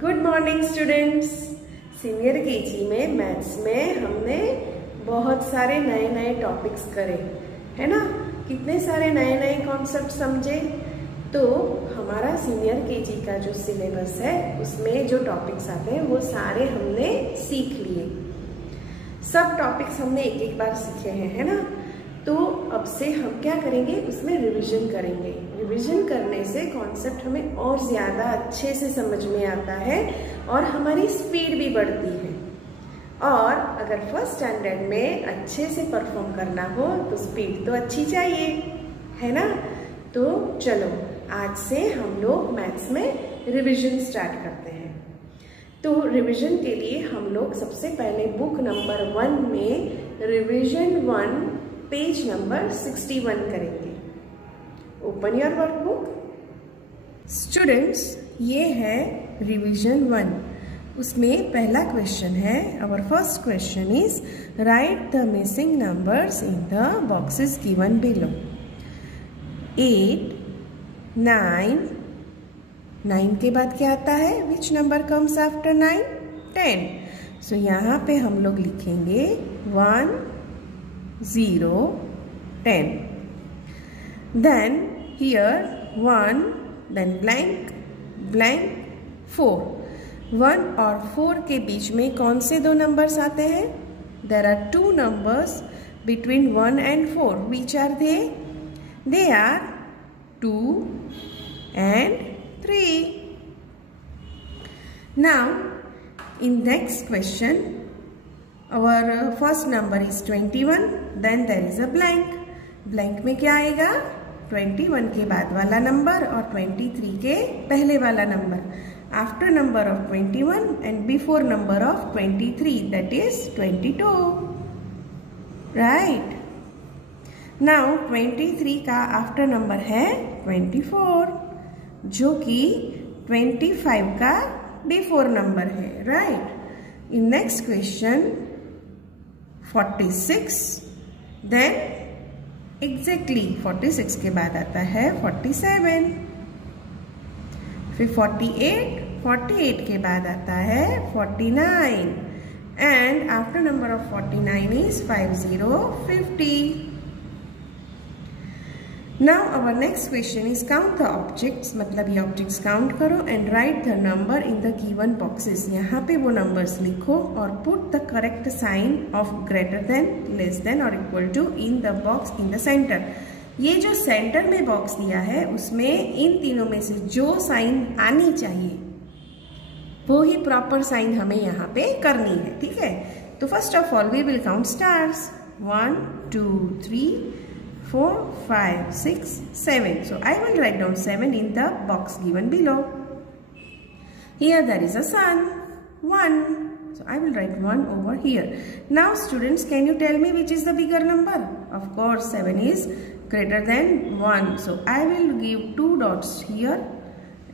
Good morning students. Senior KG में maths में हमने बहुत सारे नए नए टॉपिक्स करे है ना। कितने सारे नए नए कॉन्सेप्ट समझे। तो हमारा सीनियर केजी का जो सिलेबस है उसमें जो टॉपिक्स आते हैं वो सारे हमने सीख लिए। सब टॉपिक्स हमने एक एक बार सीखे हैं है ना। तो अब से हम क्या करेंगे, उसमें रिवीजन करेंगे। रिवीजन करने से कॉन्सेप्ट हमें और ज़्यादा अच्छे से समझ में आता है और हमारी स्पीड भी बढ़ती है। और अगर फर्स्ट स्टैंडर्ड में अच्छे से परफॉर्म करना हो तो स्पीड तो अच्छी चाहिए है ना। तो चलो आज से हम लोग मैथ्स में रिवीजन स्टार्ट करते हैं। तो रिवीजन के लिए हम लोग सबसे पहले बुक नंबर 1 में रिवीजन 1 पेज नंबर 61 करेंगे। Open your workbook. स्टूडेंट्स, ये है रिवीजन 1। उसमें पहला क्वेश्चन है, our first question is write the missing numbers in the boxes given below. 8, 9, 9 के बाद क्या आता है, which number comes after 9? 10। So यहाँ पे हम लोग लिखेंगे 1, 0, 10. Then here 1, then blank, blank, 4. 1 और 4 के बीच में कौन से दो नंबर्स आते हैं? There are two numbers between 1 and 4. Which are they? They are 2 and 3. Now in next question, our first number is 21, then there is a blank. Blank में क्या आएगा? 21 के बाद वाला नंबर और 23 के पहले वाला number. After number of 21 and before number of 23, that is 22. Right? Now 23 का after number है 24, जो कि 25 का before number है। Right? In next question 46, then exactly 46 के बाद आता है 47, फिर 48 के बाद आता है 49 and after number of 49 is 50. Now our next question is count the objects, मतलब ये objects count करो and write the number in the given boxes. यहाँ पे वो numbers लिखो और put the correct sign of greater than, less than or equal to in the box in the center. ये जो center में box दिया है उसमें इन तीनों में से जो sign आनी चाहिए वो ही proper sign हमें यहाँ पे करनी है, ठीक है। तो first of all we will count stars. 1, 2, 3, 4, 5, 6, 7. So I will write down 7 in the box given below. Here there is a sun, 1. So I will write 1 over here. Now students, can you tell me which is the bigger number? Of course 7 is greater than 1. So I will give 2 dots here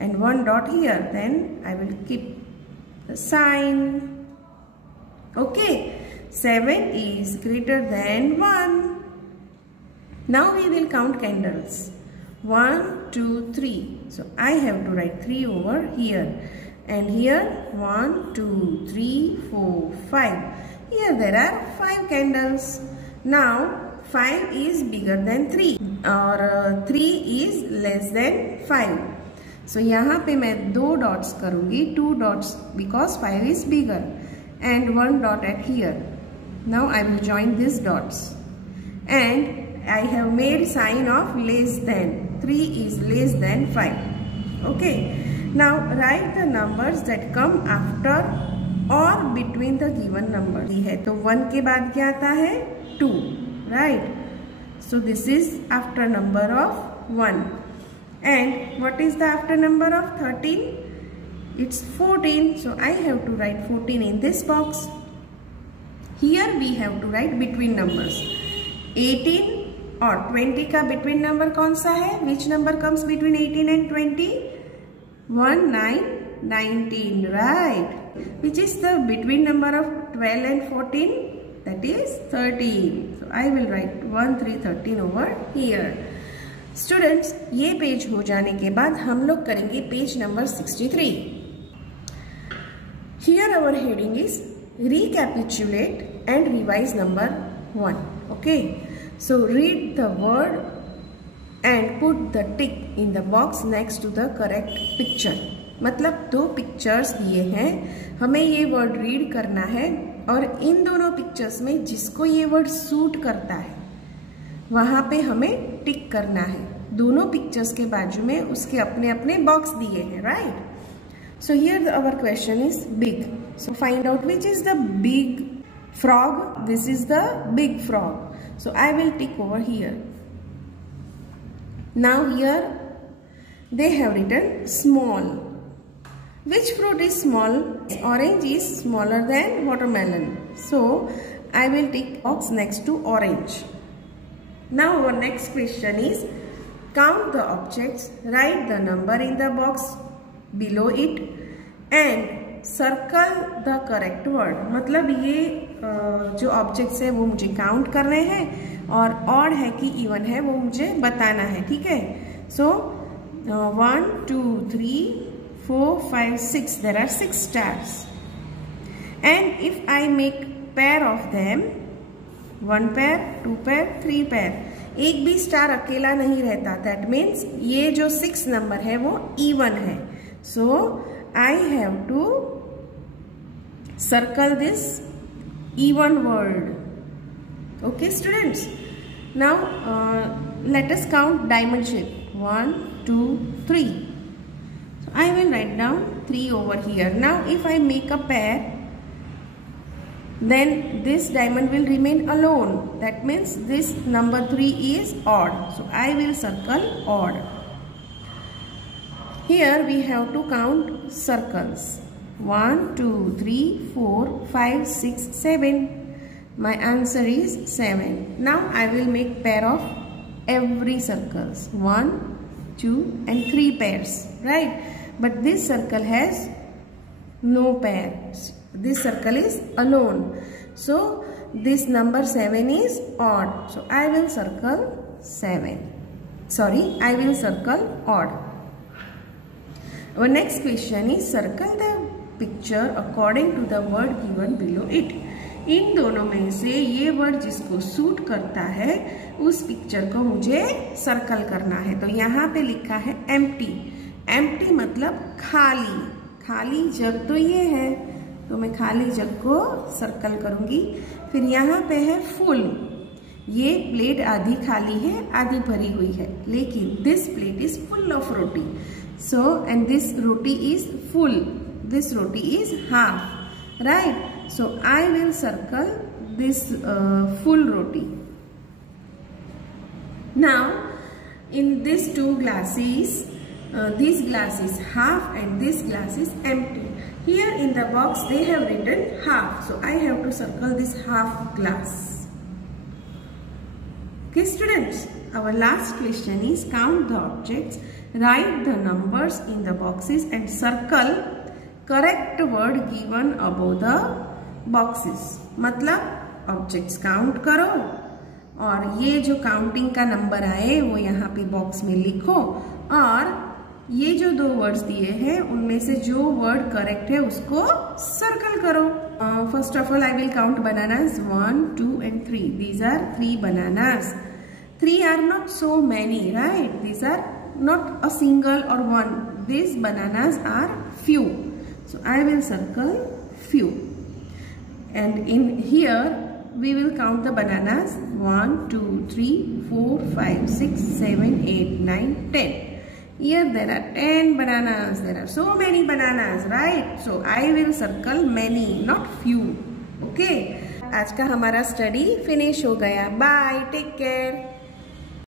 and 1 dot here. Then I will keep the sign. Okay, 7 is greater than 1. Now we will count candles. 1, 2, 3. So I have to write 3 over here. And here 1, 2, 3, 4, 5. Here there are 5 candles. Now 5 is bigger than 3 or 3 is less than 5. So यहाँ पे मैं 2 dots करूँगी, 2 dots because 5 is bigger and 1 dot at here. Now I will join these dots and I have made sign of less than. 3 is less than 5. Okay. Now write the numbers that come after or between the given number. है तो 1 के बाद क्या आता है? 2. Right. So this is after number of 1. And what is the after number of 13? It's 14. So I have to write 14 in this box. Here we have to write between numbers. 18 और 20 का between number कौन सा है? Which number comes between 18 and 20? 1, 9, 19, right. Which is the between number of 12 and 14? That is 13. So I will write 1, 3, 13 over here. Students, ये page हो जाने के बाद हम लोग करेंगे page number 63। Here our heading is recapitulate and revise number 1. Okay, so read the word and put the tick in the box next to the correct picture. मतलब 2 pictures दिए हैं, हमें ये वर्ड रीड करना है और इन दोनों पिक्चर्स में जिसको ये वर्ड सूट करता है वहां पे हमें टिक करना है. दोनों पिक्चर्स के बाजू में उसके अपने अपने बॉक्स दिए हैं, right. So here our question is big. So find out which is the big frog. This is the big frog. So I will tick over here. Now here they have written small. Which fruit is small? Orange is smaller than watermelon. So I will tick box next to orange. Now our next question is count the objects, write the number in the box below it and circle the correct word. मतलब ये जो objects है वो मुझे count करने हैं और odd है कि इवन है वो मुझे बताना है, ठीक है. सो 1 2 3 4 5 6 there are 6 stars and if I make pair of them, 1 pair 2 pair 3 pair, एक भी स्टार अकेला नहीं रहता. दैट मीन्स ये जो 6 नंबर है वो इवन है. So I have to circle this even word. Okay students, now let us count diamond shape. 1 2 3. So I will write down 3 over here. Now if I make a pair, then this diamond will remain alone. That means this number 3 is odd. So I will circle odd. Here we have to count circles. 1 2 3 4 5 6 7. My answer is 7. Now I will make pair of every circles. 1 2 and 3 pairs, right? But this circle has no pairs. This circle is alone. So this number 7 is odd. So I will circle 7. Sorry, I will circle odd. Our next question is circle the picture according to the word given below it. इन दोनों में से ये word जिसको suit करता है उस picture को मुझे सर्कल करना है. तो यहाँ पे लिखा है empty. empty मतलब खाली. खाली जग तो ये है, तो मैं खाली जग को सर्कल करूंगी. फिर यहाँ पे है full. ये प्लेट आधी खाली है, आधी भरी हुई है, लेकिन this plate is full of roti. So and this roti is full. This roti is half, right? So I will circle this full roti. Now in these 2 glasses, this glass is half and this glass is empty. Here in the box they have written half. So I have to circle this half glass. Okay students, our last question is count the objects, write the numbers in the boxes and circle correct word given above the boxes. मतलब objects count करो और ये जो counting का number आए वो यहाँ पे बॉक्स में लिखो और ये जो 2 वर्ड्स दिए हैं उनमें से जो वर्ड करेक्ट है उसको सर्कल करो. First of all I will count bananas. 1 2 and 3. These are 3 bananas. 3 are not so many, right? These are not a single or one. These bananas are few. So I will circle few. And in here we will count the bananas. 1 2 3 4 5 6 7 8 9 10. Here there are 10 bananas. There are so many bananas, right? So I will circle many, not few. Okay. आज का हमारा study finish हो गया. Bye, take care.